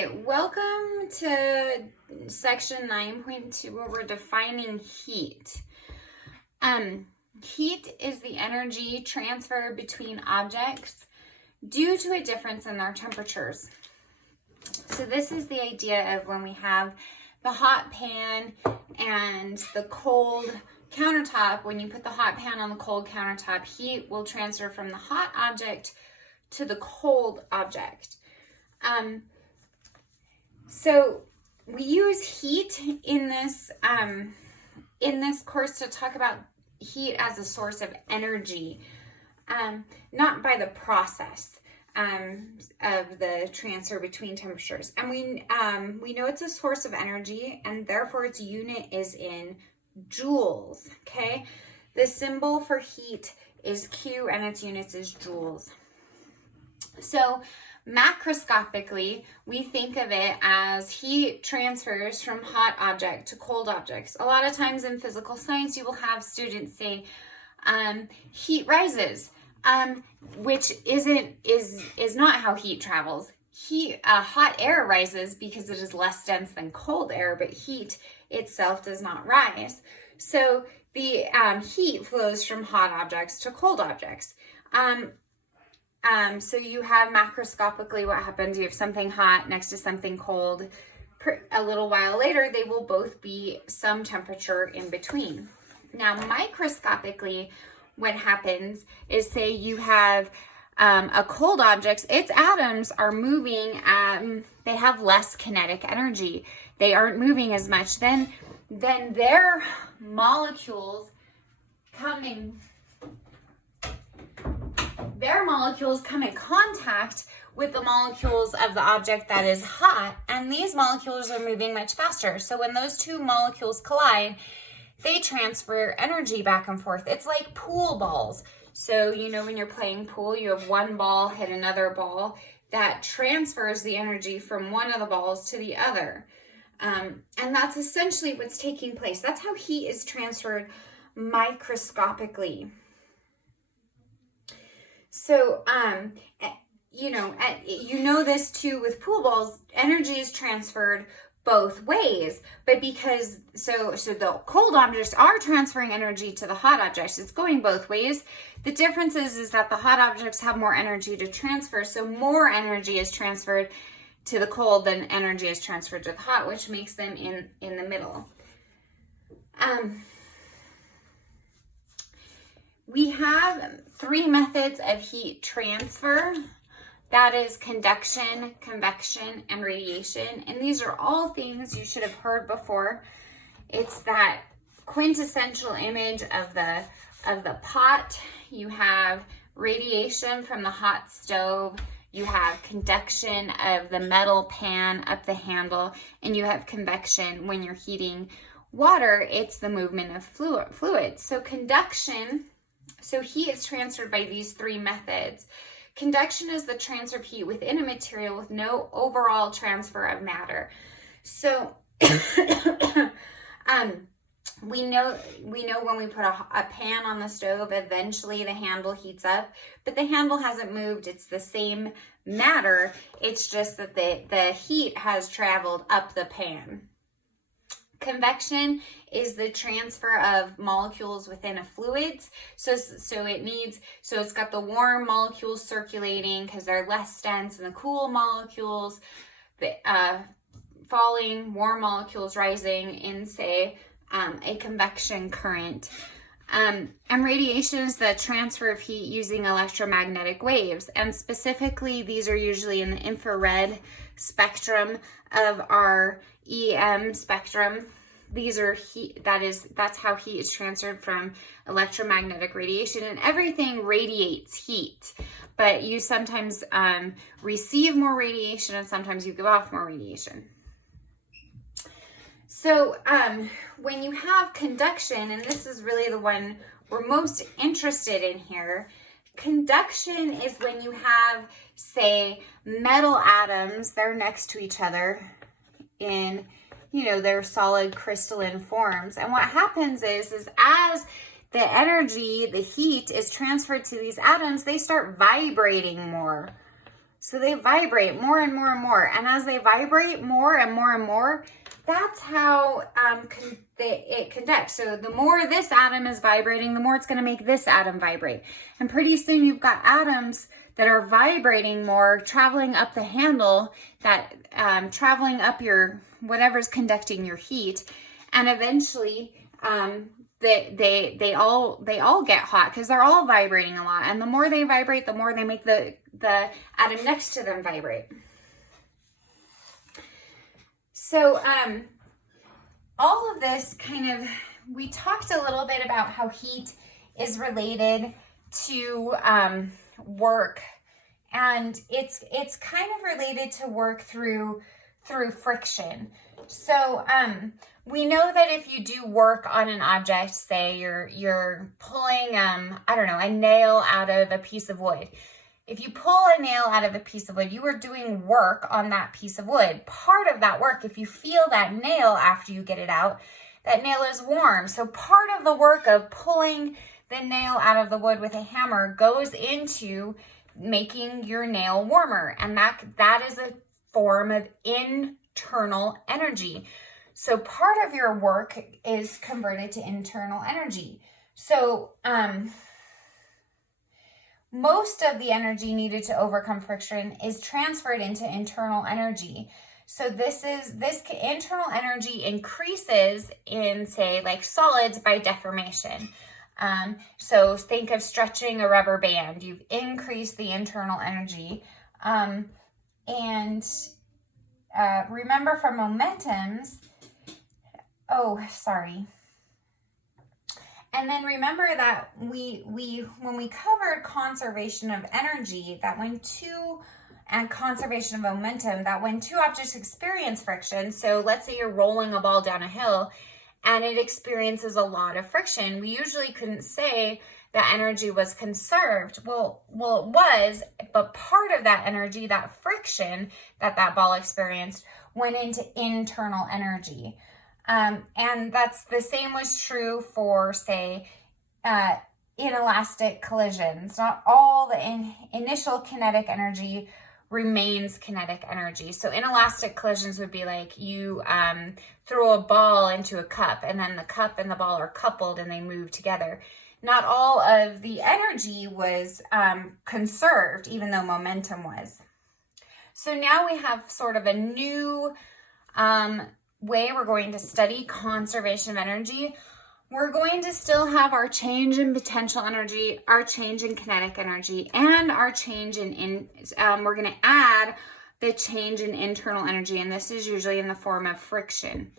Okay, welcome to section 9.2 where we're defining heat. Heat is the energy transfer between objects due to a difference in their temperatures. So this is the idea of when we have the hot pan and the cold countertop. When you put the hot pan on the cold countertop, heat will transfer from the hot object to the cold object. So we use heat in this course to talk about heat as a source of energy, not by the process of the transfer between temperatures. And we know it's a source of energy, and therefore its unit is in joules. Okay, the symbol for heat is Q, and its units is joules. So macroscopically, we think of it as heat transfers from hot object to cold objects. A lot of times in physical science, you will have students say, heat rises, which is not how heat travels. Hot air rises because it is less dense than cold air, but heat itself does not rise. So the heat flows from hot objects to cold objects. So you have macroscopically what happens. You have something hot next to something cold. A little while later, they will both be some temperature in between. Now, microscopically, what happens is, say you have a cold object, its atoms are moving, they have less kinetic energy. They aren't moving as much. Then their molecules come in contact with the molecules of the object that is hot, and these molecules are moving much faster. So when those two molecules collide, they transfer energy back and forth. It's like pool balls. So, when you're playing pool, you have one ball hit another ball that transfers the energy from one of the balls to the other. And that's essentially what's taking place. That's how heat is transferred microscopically. So, this too with pool balls, energy is transferred both ways, but because, so the cold objects are transferring energy to the hot objects, it's going both ways. The difference is that the hot objects have more energy to transfer, so more energy is transferred to the cold than energy is transferred to the hot, which makes them in the middle. We have three methods of heat transfer. That is conduction, convection, and radiation. And these are all things you should have heard before. It's that quintessential image of the pot. You have radiation from the hot stove. You have conduction of the metal pan up the handle. And you have convection when you're heating water. It's the movement of fluids. So conduction, so heat is transferred by these three methods. Conduction is the transfer of heat within a material with no overall transfer of matter. So we know when we put a pan on the stove, eventually the handle heats up, but the handle hasn't moved. It's the same matter. It's just that the heat has traveled up the pan. Convection is the transfer of molecules within a fluid. So it's got the warm molecules circulating because they're less dense, and the cool molecules falling, warm molecules rising in, say, a convection current. And radiation is the transfer of heat using electromagnetic waves. And specifically, these are usually in the infrared spectrum of our EM spectrum. These are heat, that's how heat is transferred from electromagnetic radiation, and everything radiates heat. But you sometimes receive more radiation, and sometimes you give off more radiation. So when you have conduction, and this is really the one we're most interested in here, conduction is when you have, say, metal atoms, they're next to each other in, their solid crystalline forms. And what happens is as the energy, the heat is transferred to these atoms, they start vibrating more. So they vibrate more and more and more. And as they vibrate more and more and more, that's how it conducts. So the more this atom is vibrating, the more it's going to make this atom vibrate. And pretty soon you've got atoms that are vibrating more, traveling up the handle, that traveling up your whatever's conducting your heat, and eventually they all get hot because they're all vibrating a lot. And the more they vibrate, the more they make the atom next to them vibrate. So all of this we talked a little bit about how heat is related to work, and it's kind of related to work through friction. So we know that if you do work on an object, say you're pulling I don't know, a nail out of a piece of wood. If you pull a nail out of a piece of wood, you are doing work on that piece of wood. Part of that work, if you feel that nail after you get it out, that nail is warm. So part of the work of pulling the nail out of the wood with a hammer goes into making your nail warmer. And that is a form of internal energy. So part of your work is converted to internal energy. So most of the energy needed to overcome friction is transferred into internal energy. So this internal energy increases in, say, like solids by deformation. So think of stretching a rubber band. You've increased the internal energy. Remember from momentums, and then remember that when we covered conservation of energy, and conservation of momentum, that when two objects experience friction, so let's say you're rolling a ball down a hill and it experiences a lot of friction, we usually couldn't say that energy was conserved. Well, it was, but part of that energy, that friction that ball experienced, went into internal energy. And that's the same was true for, say, inelastic collisions. Not all the initial kinetic energy remains kinetic energy. So inelastic collisions would be like you throw a ball into a cup, and then the cup and the ball are coupled and they move together. Not all of the energy was conserved, even though momentum was. So now we have sort of a new way we're going to study conservation of energy. We're going to still have our change in potential energy, our change in kinetic energy, and our change we're going to add the change in internal energy, and this is usually in the form of friction.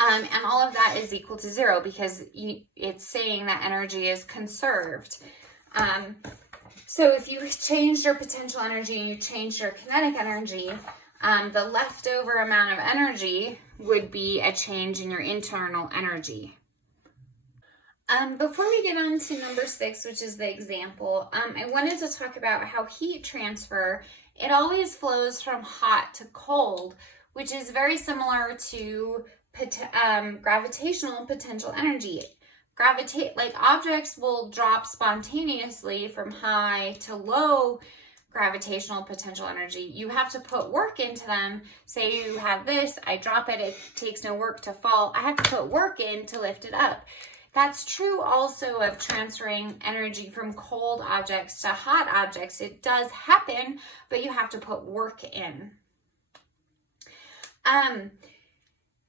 And all of that is equal to zero because it's saying that energy is conserved. So if you changed your potential energy and you changed your kinetic energy, the leftover amount of energy would be a change in your internal energy. Before we get on to number 6, which is the example, I wanted to talk about how heat transfer, it always flows from hot to cold, which is very similar to gravitational potential energy. Objects will drop spontaneously from high to low gravitational potential energy. You have to put work into them. Say you have this, I drop it, it takes no work to fall. I have to put work in to lift it up. That's true also of transferring energy from cold objects to hot objects. It does happen, but you have to put work in.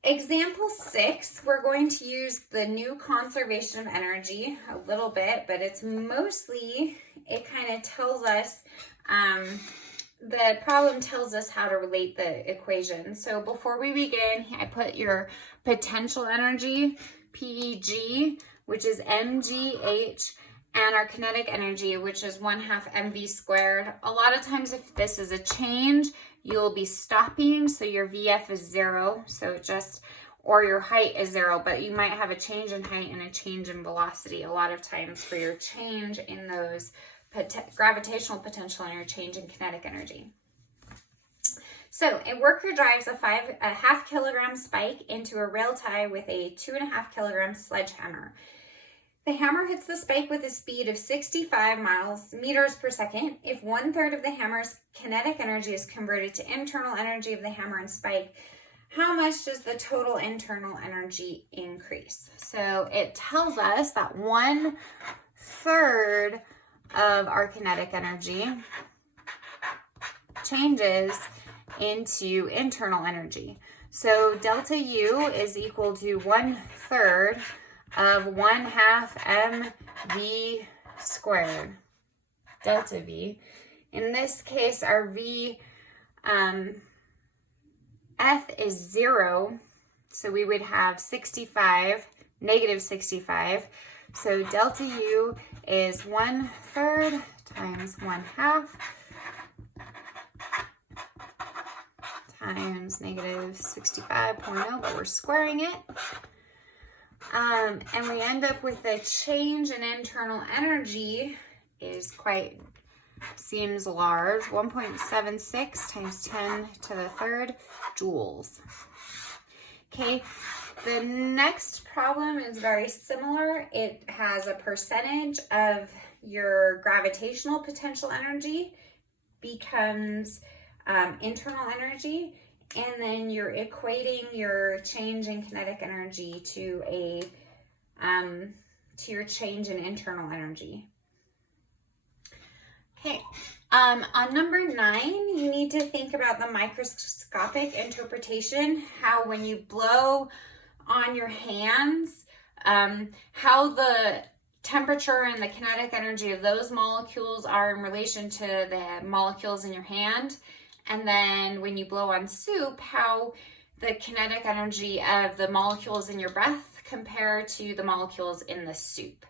Example 6, we're going to use the new conservation of energy a little bit, but it's mostly, it kind of tells us, the problem tells us how to relate the equation. So before we begin, I put your potential energy, PEG, which is mgh, and our kinetic energy, which is 1/2 mv squared. A lot of times if this is a change, you'll be stopping, so your VF is 0, or your height is 0, but you might have a change in height and a change in velocity a lot of times for your change in those gravitational potential and your change in kinetic energy. So a worker drives a 1/2 kilogram spike into a rail tie with a 2.5 kilogram sledgehammer. The hammer hits the spike with a speed of 65 meters per second. If 1/3 of the hammer's kinetic energy is converted to internal energy of the hammer and spike, how much does the total internal energy increase? So it tells us that 1/3 of our kinetic energy changes into internal energy. So delta U is equal to 1/3 of 1/2 mv squared, delta V. In this case, our V, F is 0, so we would have 65, negative 65. So delta U is 1/3 times 1/2 times negative 65.0, but we're squaring it. And we end up with the change in internal energy is seems large, 1.76 times 10 to the third joules. Okay, the next problem is very similar. It has a percentage of your gravitational potential energy becomes internal energy, and then you're equating your change in kinetic energy to your change in internal energy. Okay, on number 9, you need to think about the microscopic interpretation, how when you blow on your hands, how the temperature and the kinetic energy of those molecules are in relation to the molecules in your hand. And then when you blow on soup, how the kinetic energy of the molecules in your breath compare to the molecules in the soup.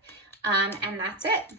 And that's it.